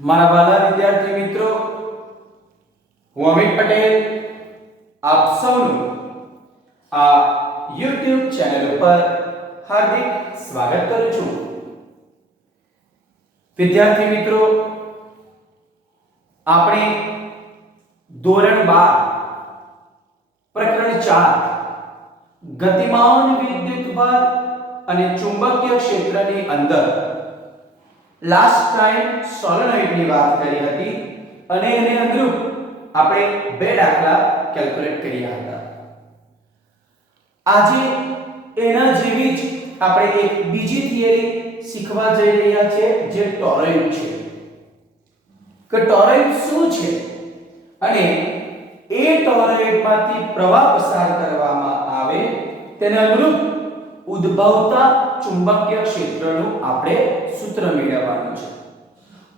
મારા વાલા વિદ્યાર્થી મિત્રો, હું અમિત પટેલ આપ સૌનું આ YouTube ચેનલ પર હાર્દિક સ્વાગત કરું છું। વિદ્યાર્થી મિત્રો, આપણે ધોરણ 12 પ્રકરણ 4 ગતિમાન વિદ્યુતભાર અને ચુંબકીય ક્ષેત્રની અંદર લાસ્ટ ટાઈમ સોલેનોઇડ ની વાત કરી હતી અને એને અનુરૂપ આપણે બે દાખલા કેલ્ક્યુલેટ કર્યા હતા। આજે એના જેવી જ આપણે એક બીજી થિયરી શીખવા જઈ રહ્યા છે જે ટોરોઇડ છે કે ટોરોઇડ શું છે અને એ ટોરોઇડમાંથી પ્રવાહ પસાર કરવામાં આવે તેને અનુરૂપ ઉદ્ભવતા ચુંબકીય ક્ષેત્રનું આપણે સૂત્ર મેળવવાનું છે।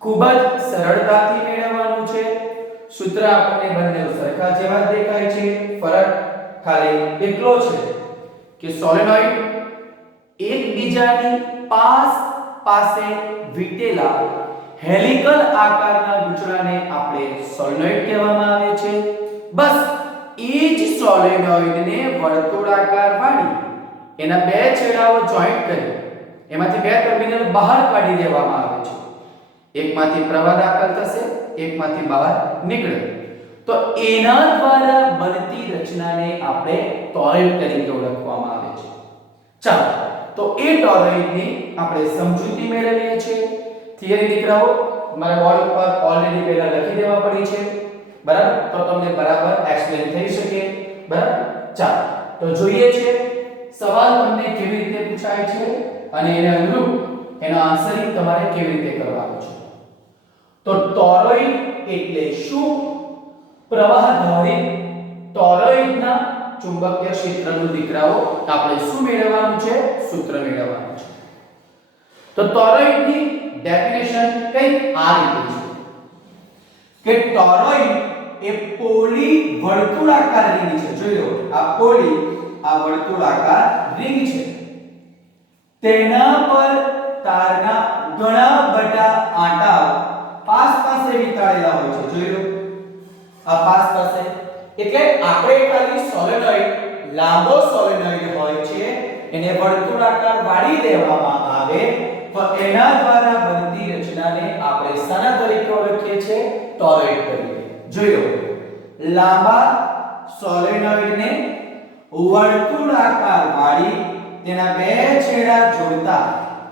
ખૂબ જ સરળતાથી મેળવવાનું છે। સૂત્ર આપણને બંને સરખા જેવા દેખાય છે, ફરક ખાલી એટલો છે કે સોલેનોઇડ એકબીજાની પાસે વીટેલા હેલિકલ આકારના ગૂંચળાને આપણે સોલેનોઇડ કહેવામાં આવે છે। બસ એ જ સોલેનોઇડને વર્તુળાકાર વાળી એના બે છેડાઓ જોઈન્ટ કરી એમાંથી બે ટર્મિનલ બહાર કાઢી દેવામાં આવે છે। એકમાંથી પ્રવાહ દાખલ થશે, એકમાંથી બહાર નીકળે તો એના દ્વારા બનતી રચનાને આપણે ટોરોઇડ તરીકે ઓળખવામાં આવે છે। ચાલો તો એ ટોરોઇડની આપણે સમજૂતી મેળવીએ છીએ। થિયરી દીકરાઓ મારા બોર્ડ પર ઓલરેડી પહેલા લખી દેવા પડી છે, બરાબર? તો તમને બરાબર એક્સપ્લેન થઈ શકે, બરાબર? ચાલો તો જોઈએ છે સવાલ તમને કેવી રીતે પૂછાય છે અને એને અનુરૂપ એનો આન્સરિંગ તમારે કેવી રીતે કરવાનો છે। તો ટોરોઇડ એટલે શું? પ્રવાહધારી ટોરોઇડના ચુંબકીય ક્ષેત્રનું દીકરાઓ આપણે શું મેળવવાનું છે? સૂત્ર મેળવવાનું છે। તો ટોરોઇડની ડેફિનેશન કંઈક આ રીતે છે કે ટોરોઇડ એ પોલી વર્તુળાકાર રિંગ છે। જોઈ લો, આ પોલી આ વર્તુળાકાર રિંગ છે, તેના પર તારના ઘણા બધા આંટાઓ પાસે વિતાડેલા હોય છે। જોઈ લો, આ પાસે એટલે આપણે ખાલી સોલેનોઇડ લાંબો સોલેનોઇડ હોય છે એને વર્તુળાકાર વાળી દેવામાં આવે તો એના દ્વારા બનતી રચનાને આપણે શાના તરીકે ઓળખીએ છીએ? ટોરોઇડ તરીકે। જોઈ લો, લાંબા સોલેનોઇડને વર્તુળાકાર વાળી તેના બે છેડા જોડતા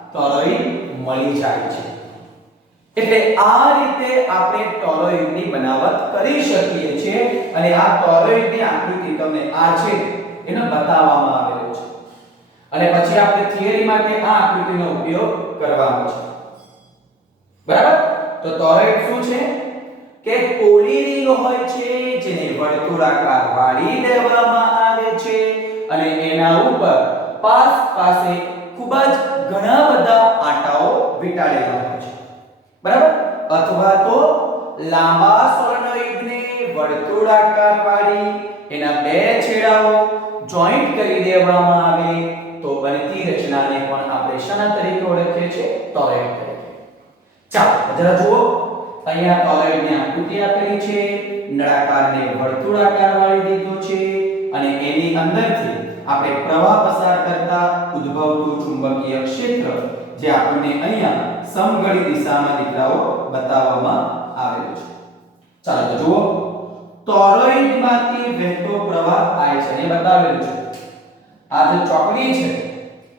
ટોરોઇડ મળી જાય છે। એટલે આ રીતે આપણે ટોરોઇડની બનાવટ કરી શકીએ છીએ અને આ ટોરોઇડની આકૃતિ તમને આ છે એને બતાવવામાં આવેલો છે અને પછી આપણે થિયરી માટે આ આકૃતિનો ઉપયોગ કરવાનો છે, બરાબર? તો ટોરોઇડ શું છે કે પોલી રિંગ હોય છે જેને વર્તુળાકાર વાળી દેવામાં આવે છે અને એના ઉપર પાસે ખૂબ જ ઘણા બધા આંટાઓ વીંટાળેલા હોય છે, બરાબર? અથવા તો લાંબા સોલેનોઇડને વર્તુળાકાર વાળી એના બે છેડાઓ જોઈન્ટ કરી દેવામાં આવે તો બનતી રચનાને પણ આપણે શાના તરીકે ઓળખીએ છીએ? ટોરોઇડ તરીકે। ચાલો જરા જુઓ, અહીંયા ટોરોઇડની આકૃતિ આપેલી છે, નળાકારને વર્તુળાકાર વાળી દીધો છે અને એની અંદરથી આપણે પ્રવાહ પસાર કરતા ઉદ્ભવતું ચુંબકીય ક્ષેત્ર જે આપણને અહીંયા સમઘડી દિશામાં દીકરાઓ બતાવવામાં આવેલું છે। ચાલો તો જુઓ, ટોરોઇડમાંથી વહેતો પ્રવાહ I છે એ બતાવેલું છે। આ જે ચોકડી છે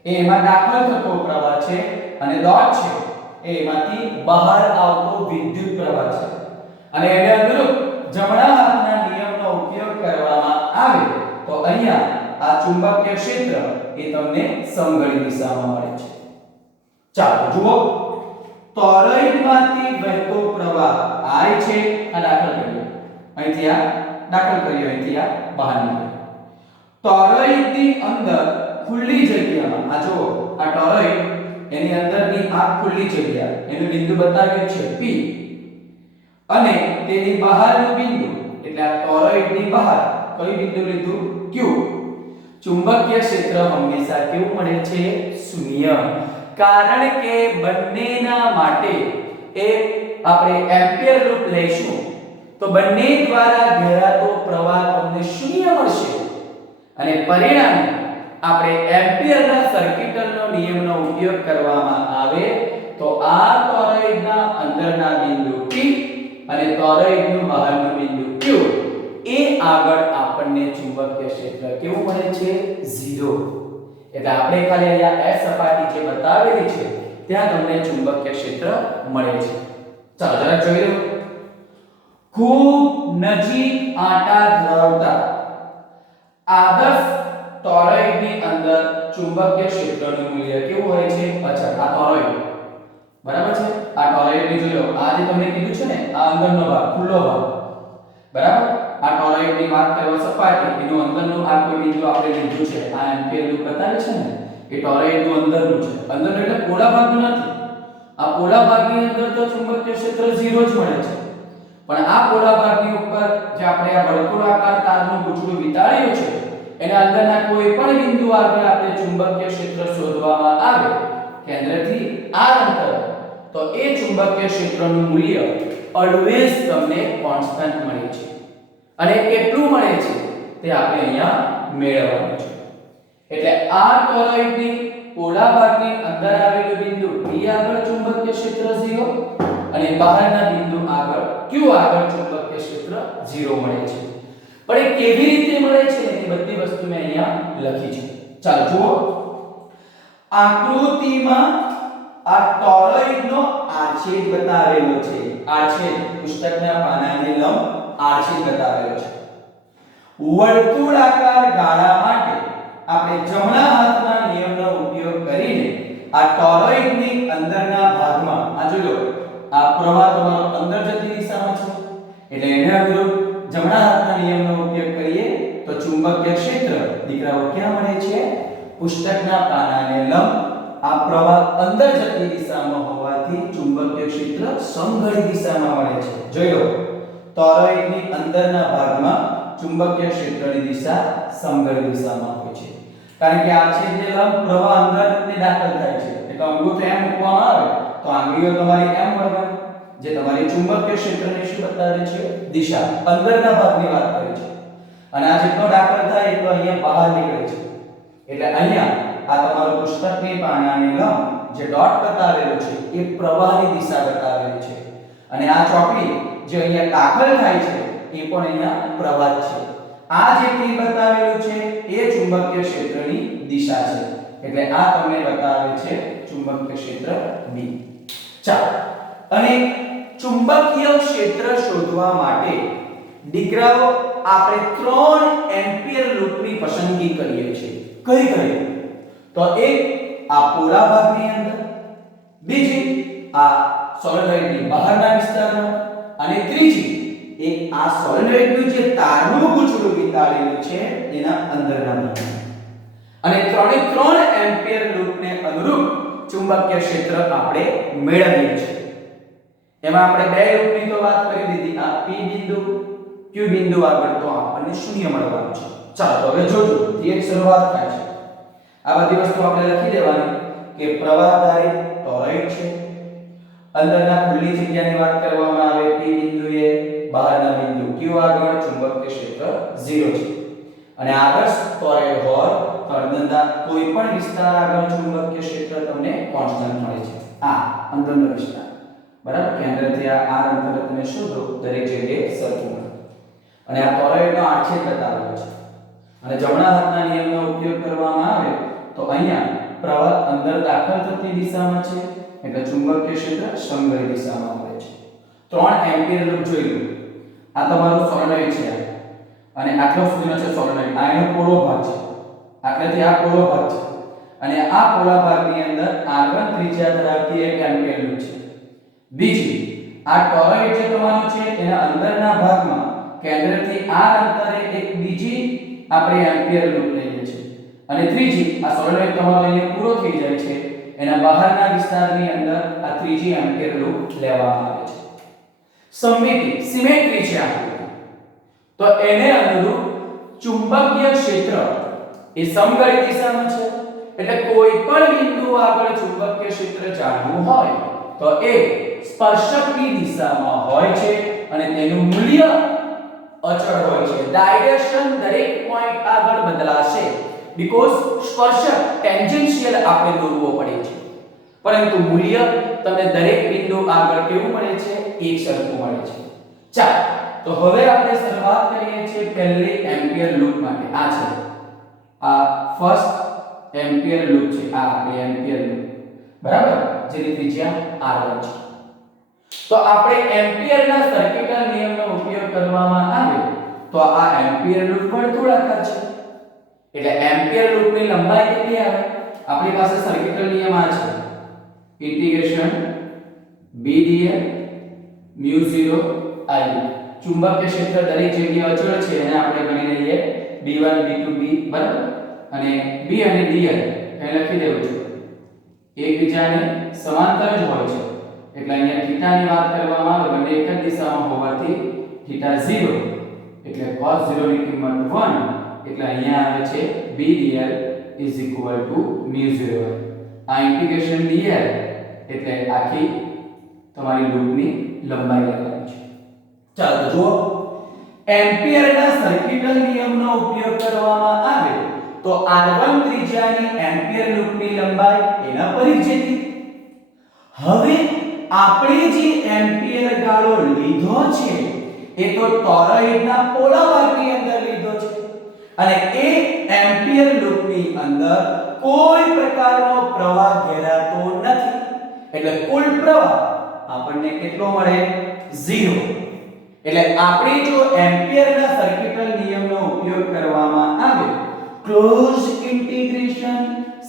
એ એમાં દાખલ થતો પ્રવાહ છે અને ડોટ છે એ એમાંથી બહાર આવતો વિદ્યુત પ્રવાહ છે અને એને અનુરૂપ જમણા હાથના નિયમનો ઉપયોગ કરવામાં આવે તો અહીંયા આ ચુંબકીય ક્ષેત્ર એ તમને સમઘડી દિશામાં મળે છે। ચાલો જુઓ, ટોરોઇડમાંથી વહેતો પ્રવાહ I છે, આ દાખલ કર્યો, અહીંથી આ દાખલ કર્યો, અહીંથી આ બહાર નીકળ્યો। ટોરોઇડની અંદર ખુલ્લી જગ્યામાં આ જુઓ, આ ટોરોઇડ એની અંદરની આ ખુલ્લી જગ્યા એનું બિંદુ બતાવ્યું છે P અને તેની બહારનું બિંદુ એટલે આ ટોરોઇડની બહાર કયું બિંદુ લીધું? Q। ચુંબકીય ક્ષેત્ર હંમેશા કેવું મળે છે? શૂન્ય। કારણ કે બંનેના માટે એ આપણે એમ્પિયર લૂપ લઈશું તો બંને દ્વારા ઘેરાતો પ્રવાહ તમને શૂન્ય મળશે અને પરિણામે આપણે એમ્પિયરના સર્કિટનો નિયમનો ઉપયોગ કરવામાં આવે તો આ ટોરોઇડના અંદરના બિંદુ P અને ટોરોઇડનું બહારનું બિંદુ Q એ આગળ આપણને ચુંબકીય ક્ષેત્ર કેવું મળે છે 0. એટલે આપણે ખાલી અહીંયા S સપાટી જે બતાવેલી છે ત્યાં તમને ચુંબકીય ક્ષેત્ર મળે છે. ચાલો જરા જોઈ લો. ખૂબ નજીક આંટા ધરાવતા આદર્શ ટોરોઇડની અંદર ચુંબકીય ક્ષેત્રનું મૂલ્ય કેવું હોય છે? અચળ. આ ટોરોઇડ બરાબર છે. આ ટોરોઇડની જોઈ લો. આ જે તમને કીધું છે ને આ અંદરનો ભાગ ખુલ્લો ભાગ બરાબર. આ ટોરોઇડની વાત કરો સપાટી એનું અંદરનું આ કોઈ બિંદુ આપણે લીધું છે. આ એમ્પિયર લૂપ બતાવે છે ને એ ટોરોઇડનું અંદરનું છે. અંદરનું એટલે પોલા ભાગનું નથી. આ પોલા ભાગની અંદર તો ચુંબકીય ક્ષેત્ર 0 જ મળે છે. પણ આ પોલા ભાગની ઉપર જે આપણે આ વર્તુળાકાર તારનું ગૂંચળું વિતાડ્યું છે એના અંદરના કોઈ પણ બિંદુ આગળ આપણે ચુંબકીય ક્ષેત્ર શોધવામાં આવે કેન્દ્રથી r અંતર તો એ ચુંબકીય ક્ષેત્રનું મૂલ્ય ઓલવેઝ તમને કોન્સ્ટન્ટ મળે છે. અને કેટલું મળે છે તે આપણે અહીંયા મેળવવાનું છે. એટલે આ ટોરોઇડની પોલા ભાગની અંદર આવેલું બિંદુ P આગળ ચુંબકીય ક્ષેત્ર 0 અને બહારના બિંદુ આગળ Q આગળ ચુંબકીય ક્ષેત્ર 0 મળે છે. પણ એ કેવી રીતે મળે છે એ બધી વસ્તુ મેં અહીંયા લખી છે. ચાલો જુઓ. આકૃતિમાં આ ટોરોઇડનો આડછેદ બતાવેલો છે. આડછેદ પુસ્તકના પાનાની લંબ આડછેદ બતાવેલો છે. વર્તુળાકાર ગાળા માટે આપણે જમણા હાથના નિયમનો ઉપયોગ કરીને આ ટોરોઇડની અંદરના ભાગમાં આ જોઈ લો આ પ્રવાહ તમારો અંદર જતી દિશામાં છે એટલે એને અનુરૂપ જમણા હાથના નિયમનો ઉપયોગ કરીએ તો ચુંબકીય ક્ષેત્ર દીકરાઓ ક્યાં મળે છે? પુસ્તકના પાનાને લંબ આ પ્રવાહ અંદર જતી દિશામાં હોવાથી ચુંબકીય ક્ષેત્ર સમઘડી દિશામાં મળે છે. જોઈ લો ટોરોઇડની અંદરના ભાગમાં ચુંબકીય ક્ષેત્રની દિશા સમઘડી દિશામાં હોય છે. કારણ કે આ છેદને લંબ પ્રવાહ અંદરને દાખલ થાય છે. એટલે અંગૂઠો એમ મૂકવામાં આવે તો આંગળીઓ તમારી એમ વળવાની જે તમારી ચુંબકીય ક્ષેત્રની શું બતાવે છે? દિશા. અંદરના ભાગની વાત કરે છે. અને આ જેટલો દાખલ થાય એટલો અહીંયા બહાર નીકળે છે. એટલે અહીંયા આ તમારો પુસ્તકની પાનાની લંબ જે ડોટ બતાવેલો છે એ પ્રવાહની દિશા બતાવેલી છે. અને આ ચોકડી જે અહીંયા દાખલ થાય છે એ પણ અહીંયા પ્રવાહ છે. આ જે P બતાવેલું છે એ ચુંબકીય ક્ષેત્રની દિશા છે. એટલે આ તમને બતાવે છે ચુંબકીય ક્ષેત્ર B. ચાલો. અને ચુંબકીય ક્ષેત્ર શોધવા માટે દીકરાઓ આપણે 3 એમ્પિયર લૂપની પસંદગી કરીએ છીએ. કઈ કઈ? તો એક આ પોલા ભાગની અંદર, બીજી આ સોલેનોઇડની બહારના વિસ્તારમાં અને ત્રીજી એક આ સોલેનોઇડનું જે તારનું ગૂંચળું વિતાડેલું છે એના અંદરના ભાગમાં. અને 3 એમ્પિયર લૂપને અનુરૂપ ચુંબકીય ક્ષેત્ર આપણે મેળવીએ છીએ. એમાં આપણે બે લૂપની તો વાત કરી દીધી. આ P બિંદુ Q બિંદુ આગળ તો આપણને શૂન્ય મળવાનું છે. ચાલો હવે જોજો થી એક શરૂઆત થાય છે. આ બધી વસ્તુ આપણે લખી દેવાની કે પ્રવાહધારી ટોરોઇડ છે. અંદરના ખુલ્લી જગ્યાની વાત કરવામાં આવે P બિંદુએ બહારના બિંદુ Q આગળ ચુંબકીય ક્ષેત્ર 0 છે. અને આદર્શ ટોરોઇડ હોય તો અંદરના કોઈ પણ વિસ્તાર આગળ ચુંબકીય ક્ષેત્ર તમને કોન્સ્ટન્ટ મળે છે. આ અંદરનો વિસ્તાર બરાબર કેન્દ્રથી આ r અંતર તમે શોધો દરેક જગ્યાએ સરખું મળે. અને આ ટોરોઇડનો આડછેદ બતાવેલો છે. અને જમણા હાથના નિયમનો ઉપયોગ કરવામાં આવે તો અહીંયા પ્રવાહ અંદર દાખલ થતી દિશામાં છે એટલે ચુંબકીય ક્ષેત્ર સમઘડી દિશામાં મળે છે. 3 એમ્પિયર લૂપ જોઈ લો. આ તમારું સોલેનોઇડ છે અને આટલો સુધીનો છે સોલેનોઇડ. આ એનો પોલો ભાગ છે. આટલેથી આ પોલો ભાગ છે. અને આ પોલા ભાગની અંદર r1 ત્રિજ્યા ધરાવતી એક એમ્પિયર લૂપ છે. બીજી આ ટોરોઇડ જે તમારું છે એના અંદરના ભાગમાં કેન્દ્રથી r અંતરે એક બીજી આપણે એમ્પિયર લૂપ લઈએ છીએ. અને ત્રીજી આ સોલેનોઇડ તમારો અહીંયા પૂરો થઈ જાય છે એના બહારના વિસ્તારની અંદર આ ત્રીજી એમ્પિયર લૂપ લેવામાં આવે છે. સમમિતિ સિમેટ્રી છે આ. તો એને અનુરૂપ ચુંબકીય ક્ષેત્ર એ સમઘડી દિશામાં છે. એટલે કોઈ પણ બિંદુ આગળ ચુંબકીય ક્ષેત્ર જાણવું હોય તો એ સ્પર્શકની દિશામાં હોય છે અને તેનું મૂલ્ય અચળ હોય છે. ડાયરેક્શન દરેક પોઈન્ટ આગળ બદલાશે બીકોઝ સ્પર્શક ટેન્જન્શિયલ આપણે દોરવો પડે છે, પરંતુ મૂલ્ય તમને દરેક બિંદુ આગળ કેવું મળે છે? એક સરખું મળે છે. ચાલો તો હવે આપણે શરૂઆત કરીએ છીએ પહેલી એમ્પિયર લૂપ માટે. આ છે આ ફર્સ્ટ એમ્પિયર લૂપ છે, આ આપણી એમ્પિયર લૂપ, બરાબર, જેની ત્રિજ્યા r1 છે. તો આપણે એમ્પિયરના સર્કિટલ નિયમનો ઉપયોગ કરવામાં આવે તો આ એમ્પિયર લૂપ વર્તુળાકાર છે. એટલે એમ્પિયર લૂપની લંબાઈ કેટલી આવે? આપણી પાસે સર્કિટલ નિયમ આ છે, integration b dl mu 0 I. ચુંબકીય ક્ષેત્ર દરેક જગ્યાએ અચળ છે એને આપણે ગણી લઈએ b1 b2 b, બરાબર, અને b અને dl અહીં લખી દેવું છે, એકબીજાને સમાંતર જ હોય છે. એટલે અહીંયા થીટાની વાત કરવામાં આવે બંને એક જ દિશામાં હોવાથી થીટા 0 એટલે cos 0 ની કિંમત 1, એટલે અહીંયા આવે છે b dl mu 0. આ ઇન્ટિગ્રેશન dl એટલે આખી તમારી લૂપની લંબાઈ લેવાની છે. ચાલો જુઓ, એમ્પિયરના સર્કિટલ નિયમનો ઉપયોગ કરવામાં આવે તો r1 ત્રિજ્યાની એમ્પિયર લૂપની લંબાઈ એના પરિચયથી. હવે આપણે જે એમ્પિયર ગાળો લીધો છે એ તો ટોરોઇડના પોલા ભાગની અંદર લીધો છે અને એ એમ્પિયર લૂપની અંદર કોઈ પ્રકારનો પ્રવાહ ઘેરાતો નથી. એટલે કુલ પ્રવાહ આપણને કેટલો મળે? 0. એટલે આપણે જો એમ્પિયરના સર્કિટલ નિયમનો ઉપયોગ કરવામાં આવે ક્લોઝ ઇન્ટિગ્રેશન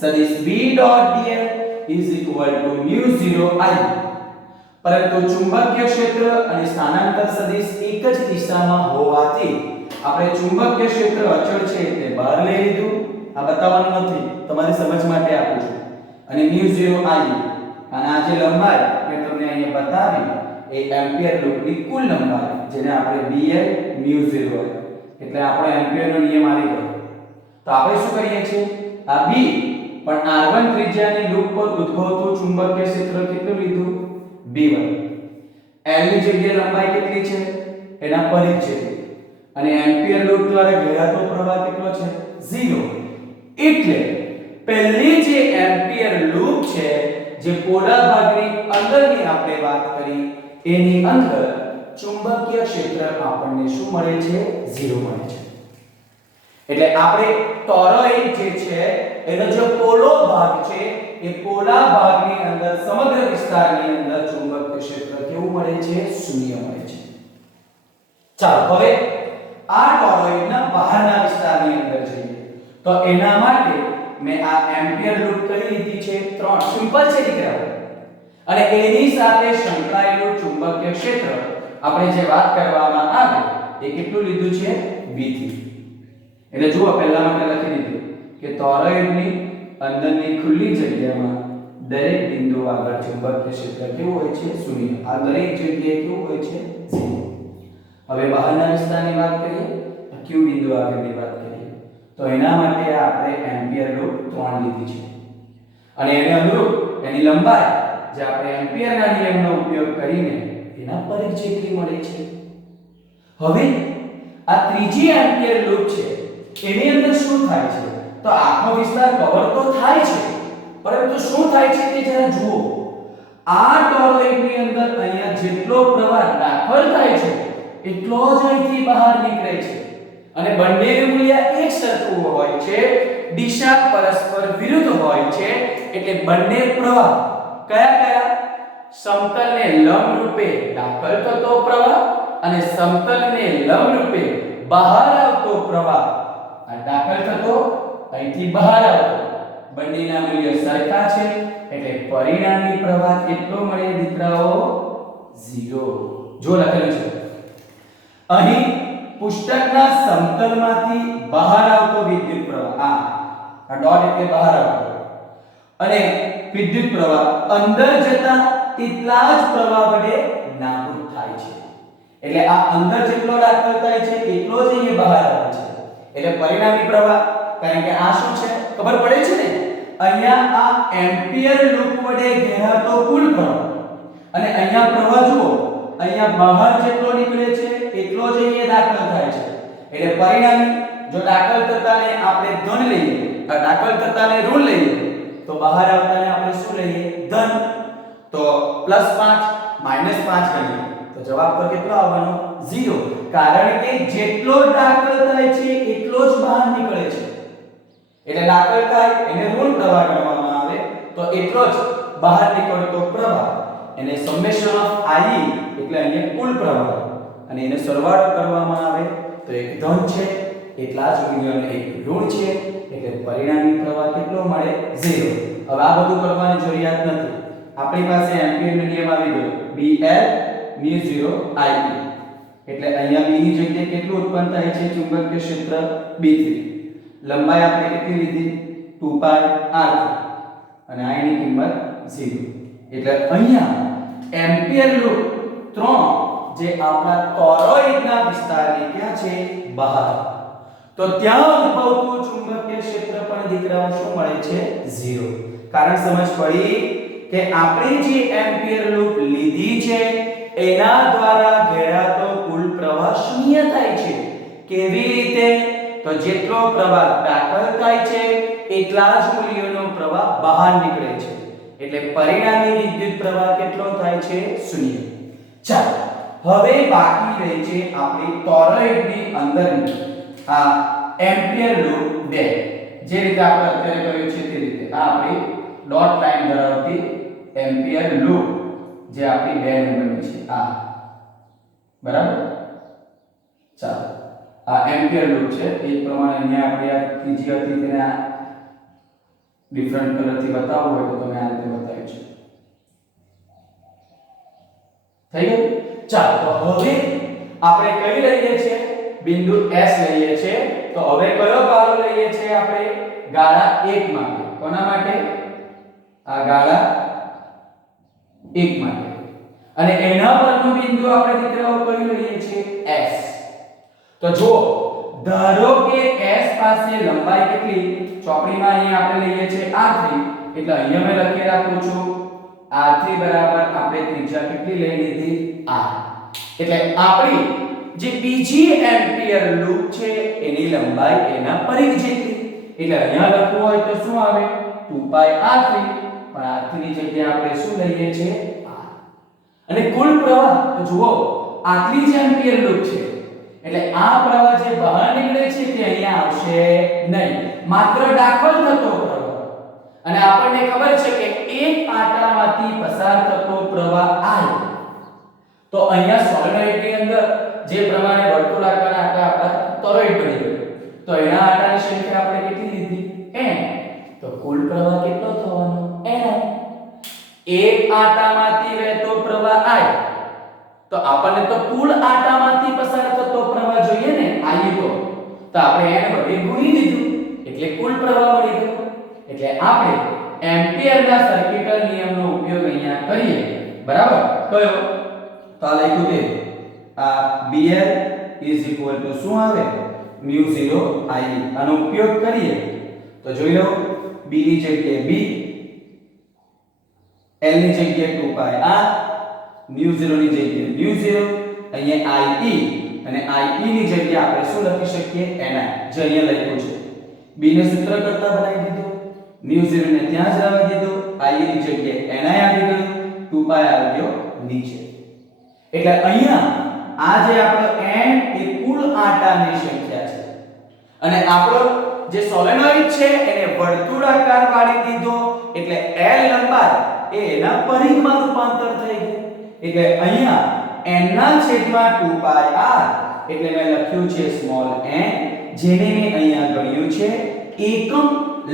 સદિશ b dot dl mu 0 I. પરંતુ ચુંબકીય ક્ષેત્ર અને સ્થાનાંતર સદિશ એક જ દિશામાં હોવાથી આપણે ચુંબકીય ક્ષેત્ર અચળ છે એટલે બહાર લઈ લીધું. આ બતાવવાનું નથી, તમારી સમજ માટે આપું છું. અને mu 0 I અને આ જે લંબાઈ મેં તમને અહીંયા બતાવી એ એમ્પિયર લૂપની કુલ લંબાઈ, જેને આપણે bl mu 0 એટલે આપણો એમ્પિયરનો નિયમ આવી ગયો. તો આપણે શું કરીએ છીએ? આ b પણ r1 ત્રિજ્યાની લૂપ પર ઉદ્ભવતું ચુંબકીય ક્ષેત્ર કેટલું લીધું? b1. l ની જગ્યાએ લંબાઈ કેટલી છે? એના પરિચય. અને એમ્પિયર લૂપ દ્વારા ઘેરાતો પ્રવાહ કેટલો છે? 0. એટલે પહેલી જે એમ્પિયર લૂપ છે જે પોલા ભાગની અંદરની આપણે વાત કરી એની અંદર ચુંબકીય ક્ષેત્ર આપણને શું મળે છે? 0 મળે છે. એટલે આપણે ટોરોઇડ જે છે એનો જે પોલો ભાગ છે એ પોલા ભાગની અંદર સમગ્ર વિસ્તારની અંદર ચુંબકીય ક્ષેત્ર કેવું મળે છે? 0 મળે છે. ચાલો હવે આ ટોરોઇડના બહારના વિસ્તારની અંદર જઈએ તો એના માટે મેં આ એમ્પિયર લૂપ કરી લીધી છે 3. સિમ્પલ છે દીકરાઓ. અને એની સાથે સંકળાયેલું ચુંબકીય ક્ષેત્ર આપણે જે વાત કરવામાં આવે એ કેટલું લીધું છે? b થી. એટલે જુઓ પહેલા માટે લખી દીધું કે ટોરોઇડની અંદરની ખુલ્લી જગ્યામાં દરેક બિંદુ આગળ ચુંબકીય ક્ષેત્ર કેવું હોય છે? 0. આ દરેક જગ્યાએ કેવું હોય છે? 0. હવે બહારના વિસ્તારની વાત કરીએ, q બિંદુ આગળની વાત કરીએ તો એના માટે આપણે એમ્પિયર લૂપ 3 લીધી છે અને એને અનુરૂપ એની લંબાઈ જે આપણે એમ્પિયરના નિયમનો ઉપયોગ કરીને એના પરિચય કેટલી મળે છે. હવે આ ત્રીજી એમ્પિયર લૂપ છે એની અંદર શું થાય છે? તો આખો વિસ્તાર કવર તો થાય છે, પરંતુ શું થાય છે તે જરા જુઓ. આ ટોરોઇડની અંદર અહીંયા જેટલો પ્રવાહ દાખલ થાય છે એટલો જ અહીંથી બહાર નીકળે છે અને બંનેનું મૂલ્ય એક સરખું હોય છે, દિશા પરસ્પર વિરુદ્ધ હોય છે. એટલે બંને પ્રવાહ કયા કયા? સમતલને લંબ રૂપે દાખલ થતો પ્રવાહ અને સમતલને લંબ રૂપે બહાર આવતો પ્રવાહ. આ દાખલ થતો અહીંથી બહાર આવતો બંનેના મૂલ્ય સરખા છે એટલે પરિણામી પ્રવાહ કેટલો મળે દીકરાઓ? 0. જો લખેલું છે અહીં પુસ્તકના સમતલમાંથી બહાર આવતો વિદ્યુત પ્રવાહ, આ ડોટ એટલે બહાર આવતો, અને વિદ્યુત પ્રવાહ અંદર જતા તેટલા જ પ્રવાહ વડે નાબૂદ થાય છે. એટલે આ અંદર જેટલો દાખલ થાય છે એટલો જ અહીં બહાર આવે છે. એટલે પરિણામી પ્રવાહ, કારણ કે આ શું છે ખબર પડે છે ને, અહીંયા આ એમ્પિયર લૂપ વડે ઘેરાતો કુલ પ્રવાહ અને અહીંયા પ્રવાહ જુઓ, અહીંયા બહાર જેટલો નીકળે છે એટલો જ અહીંયા દાખલ થાય છે. એટલે પરિણામી જો દાખલ થતાને આપણે ધન લઈએ, દાખલ થતાને ઋણ લઈએ, તો બહાર આવતાને આપણે શું લઈએ? ધન. તો +5 -5 ગણીએ તો જવાબ તો કેટલો આવવાનો? 0. કારણ કે જેટલો દાખલ થાય છે એટલો જ બહાર નીકળે છે. એટલે દાખલ થાય એને ઋણ પ્રવાહ ગણવામાં આવે, તો એટલો જ બહાર નીકળતો પ્રવાહ એને સમેશન ઓફ I એટલે અહીંયા કુલ પ્રવાહ, અને એને સરવાળો કરવામાં આવે તો એક ધન છે એટલા જ મૂલ્યનો એક ઋણ છે, એટલે પરિણામી પ્રવાહ કેટલો મળે? 0. હવે આ બધું કરવાની જરૂરિયાત નથી. આપણી પાસે એમ્પિયરનો નિયમ આવી ગયો, BL μ0 I. એટલે અહીંયા B ની જગ્યાએ કેટલું ઉત્પન્ન થાય છે? ચુંબકીય ક્ષેત્ર B3. લંબાઈ આપણે કેટલી લીધી? 2π r, અને I ની કિંમત 0. એટલે અહીંયા એમ્પિયર લૂપ 3 જે આપણા ટોરોઇડના વિસ્તારની ક્યાં છે? બહાર. તો ત્યાં ઉદ્ભવતું ચુંબકીય ક્ષેત્ર પણ દીકરાઓ શું મળે છે? 0. કારણ સમજ પડી કે આપણે જે એમ્પિયર લૂપ લીધી છે એના દ્વારા ઘેરાતો કુલ પ્રવાહ શૂન્ય થાય છે. કેવી રીતે? તો જેટલો પ્રવાહ દાખલ થાય છે એટલા જ મૂલ્યનો પ્રવાહ બહાર નીકળે છે. એટલે પરિણામી વિદ્યુત પ્રવાહ કેટલો થાય છે? 0. ચાલો હવે બાકી રહે છે આપણી ટોરોઇડની અંદરની આ એમ્પિયર લૂપ 2. જે રીતે આપણે અત્યારે કર્યું છે તે રીતે આ આપણી ડોટ લાઈન ધરાવતી એમ્પિયર લૂપ જે આપણી 2 નંબરની છે આ. બરાબર? ચાલો આ એમ્પિયર લૂપ છે. એ પ્રમાણે અહીંયા આપણે આ ત્રીજી હતી તેને આ ડિફરન્ટ કલરથી બતાવવું હોય તો તમે આ રીતે બતાવ્યું છે. થઈ ગયું? ચાલો તો હવે આપણે કઈ લઈએ છીએ? બિંદુ S લઈએ છીએ. તો હવે કયો ગાળો લઈએ છીએ આપણે? ગાળા 1 માટે. કોના માટે? આ ગાળા 1 માટે. અને એના પરનું બિંદુ આપણે દીકરાઓ કયું લઈએ છીએ? S. તો જો ધારો કે S પાસે લંબાઈ કેટલી? ચોકડીમાં અહીંયા આપણે લઈએ છીએ r3, એટલે અહીંયા મેં લખી રાખું છું r3 બરાબર આપણે ત્રિજ્યા કેટલી લઈ લીધી? r. એટલે આપણી જે બીજી એમ્પિયર લૂપ છે એની લંબાઈ એના પરિઘ જેટલી. એટલે અહીંયા લખવું હોય તો શું આવે? 2π r3, પણ r3 ની જગ્યાએ આપણે શું લઈએ છીએ? r. અને કુલ પ્રવાહ તો જુઓ આટલી જ એમ્પિયર લૂપ છે, એટલે આ પ્રવાહ જે બહાર નીકળે છે તે અહીંયા આવશે નહીં, માત્ર દાખલ થતો પ્રવાહ. અને આપણને ખબર છે કે એક આંટામાંથી પસાર થતો પ્રવાહ I. તો અહીંયા સોલેનોઇડની અંદર જે પ્રમાણે વર્તુળાકાર આંટા આપણા ટોરોઇડ બની ગયો, તો એના આંટાની સંખ્યા આપણે કેટલી લીધી? n. તો કુલ પ્રવાહ કેટલો થવાનો? n. એક આંટામાંથી વહેતો પ્રવાહ I, તો આપણને તો કુલ આંટામાંથી પસાર થતો પ્રવાહ જોઈએ ને, I તો આપણે n વડે ગુણી દીધું એટલે કુલ પ્રવાહ મળી ગયો. એટલે આપણે એમ્પિયરના સર્કિટલ નિયમનો ઉપયોગ અહીંયા કરીએ. બરાબર? કયો? તો આ લખ્યું તે આ BL શું આવે? μ0 I. આનો ઉપયોગ કરીએ તો જોઈ લો, B ની જગ્યાએ B, L ની જગ્યાએ 2π r, μ0 ની જગ્યાએ μ0, અહીંયા IE, અને IE ની જગ્યાએ આપણે શું લખી શકીએ? Ni, જે અહીંયા લખ્યું છે. B ને સૂત્ર કરતા બનાવી દીધું, μ0 ને ત્યાં જ રહેવા દીધું, IE ની જગ્યાએ Ni આવી ગયું, 2π આવી ગયો નીચે. એટલે અહીંયા આ જે આપણો n એ કુલ આંટાની સંખ્યા છે, અને આપણો જે સોલેનોઇડ છે એને વર્તુળાકાર વાળી દીધો, એટલે L લંબાઈ એ એના પરિઘમાં રૂપાંતર થઈ ગયું. એટલે અહીંયા n ના છેદમાં 2π r, એટલે મેં લખ્યું છે સ્મોલ n, જેને મેં અહીંયા ગણ્યું છે એકમ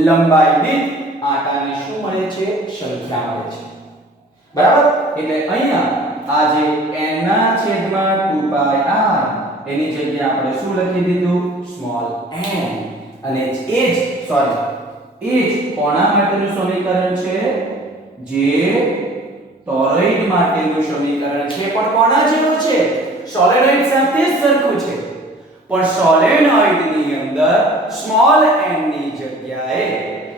લંબાઈ દીઠ આંટાની શું મળે છે? સંખ્યા મળે છે. બરાબર? એટલે અહીંયા આ જે n ના છેદમાં 2π r એની જગ્યાએ આપણે શું લખી દીધું? Small n. અને એ જ કોના માટેનું સમીકરણ છે? જે ટોરોઇડ માટેનું સમીકરણ છે, પણ કોના જેવું છે? સોલેનોઇડ સાથે જ સરખું છે, પણ સોલેનોઇડની અંદર સ્મોલ n ની જગ્યાએ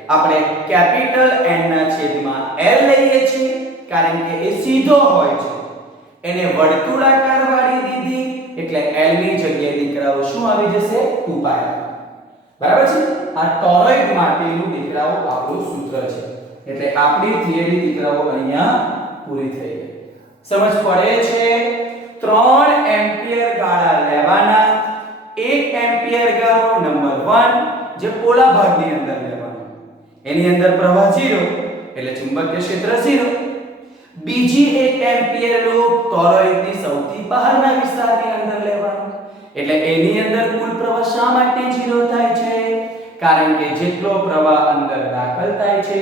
આપણે કેપિટલ N ના છેદમાં L લઈએ છીએ, કારણ કે એ સીધો હોય છે. એને વર્તુળાકાર વાળી દીધી એટલે l ની જગ્યાએ દીકરાઓ શું આવી જશે 2π. બરાબર છે. આ ટોરોઇડ માટેનું દીકરાઓ આપણું સૂત્ર છે. એટલે આપણી થિયરી દીકરાઓ અહીંયા પૂરી થઈ ગઈ. સમજ પડે છે? 3 એમ્પિયર ગાળા લેવાના. 1 એમ્પિયર ગાળો નંબર 1 જે પોલા ભાગની અંદર લેવાનો. એની અંદર પ્રવાહ 0 એટલે ચુંબકીય ક્ષેત્ર 0. બીજી 1 એમ્પિયર લૂપ ટોરોઇડની સૌથી બહારના વિસ્તારની અંદર લેવાનો. એટલે એની અંદર કુલ પ્રવાહ શા માટે 0 થાય છે? કારણ કે જેટલો પ્રવાહ અંદર દાખલ થાય છે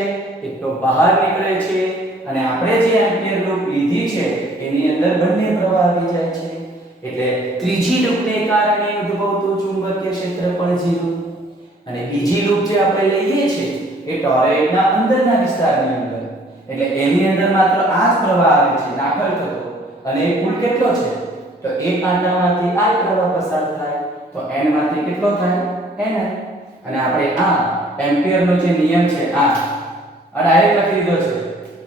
એટલો બહાર નીકળે છે અને આપણે જે એમ્પિયર લૂપ લીધી છે એની અંદર બંને પ્રવાહ આવી જાય છે. એટલે ત્રીજી લૂપને કારણે ઉદ્ભવતું ચુંબકીય ક્ષેત્ર પણ 0 અને બીજી લૂપ જે આપણે લઈએ છીએ એ ટોરોઇડના અંદરના વિસ્તારની અંદર એટલે એની અંદર માત્ર આ જ પ્રવાહ આવે છે દાખલ થતો અને એ કુલ કેટલો છે તો એક કાંટામાંથી આ પ્રવાહ પસાર થાય તો n માંથી કેટલો થાય n અને આપણે આ એમ્પિયરનો જે નિયમ છે આ ડાયરેક્ટ લખી દીધો છે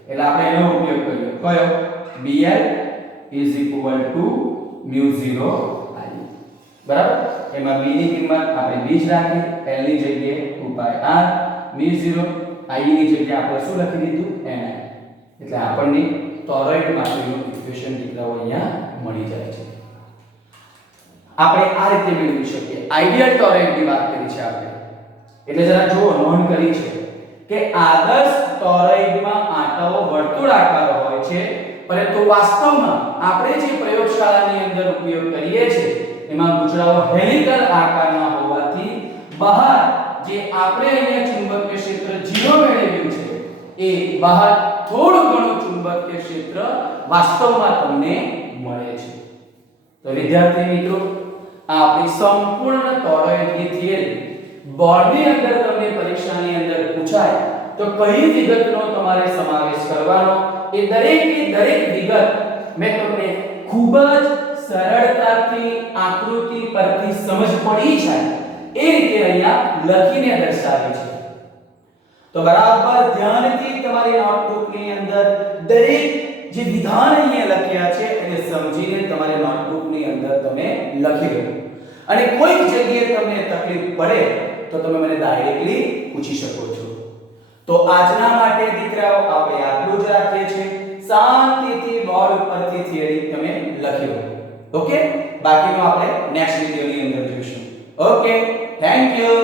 એટલે આપણે એનો ઉપયોગ કર્યો કયો BL = μ0 I બરાબર. એમાં b ની કિંમત આપણે 20 રાખી l ની જગ્યાએ 2πr μ0 I ની જગ્યાએ આપણે શું લખી દીધું ni. એટલે આપણને ટોરોઇડ માટેનું ઇક્વેશન દીકરાઓ અહીંયા મળી જાય છે. આપણે આ રીતે મેળવી શકીએ. આઇડિયલ ટોરોઇડની વાત કરી છે આપણે એટલે જરા જુઓ નોંધ કરી છે કે આદર્શ ટોરોઇડમાં આંટાઓ વર્તુળાકાર હોય છે પરંતુ વાસ્તવમાં આપણે જે પ્રયોગશાળાની અંદર ઉપયોગ કરીએ છીએ એમાં ગુચડાઓ હેલિકલ આકારના હોવાથી બહાર જે આપણે અહીંયા ચુંબકીય ક્ષેત્ર 0 મેળવ્યું છે એ બહાર થોડું ઘણું ચુંબકીય ક્ષેત્ર વાસ્તવમાં તમને મળે છે. તો વિદ્યાર્થી મિત્રો આ આપણી સંપૂર્ણ ટોરોઇડની થિયરી બોર્ડની અંદર તમને પરીક્ષાની અંદર પૂછાય તો કઈ વિગતનો તમારે સમાવેશ કરવાનો એ દરેકની દરેક વિગત મેં તમને ખૂબ જ સરળતાથી આકૃતિ પરથી સમજ પડી જાય એ રીતે અહીંયા લખીને દર્શાવી છે. તો બરાબર ધ્યાનથી તમારી નોટબુકની અંદર દરેક જે વિધાન અહીંયા લખ્યા છે એને સમજીને તમારે નોટબુકની અંદર તમે લખી લો અને કોઈક જગ્યાએ તમને તકલીફ પડે તો તમે મને ડાયરેક્ટલી પૂછી શકો છો. તો આજના માટે દીકરાઓ આપણે આટલું જ રાખીએ છીએ. શાંતિથી બોર્ડ ઉપરથી થિયરી તમે લખી લો. ઓકે, બાકીનું આપણે નેક્સ્ટ વિડિયોની અંદર જોઈશું. Okay, thank you.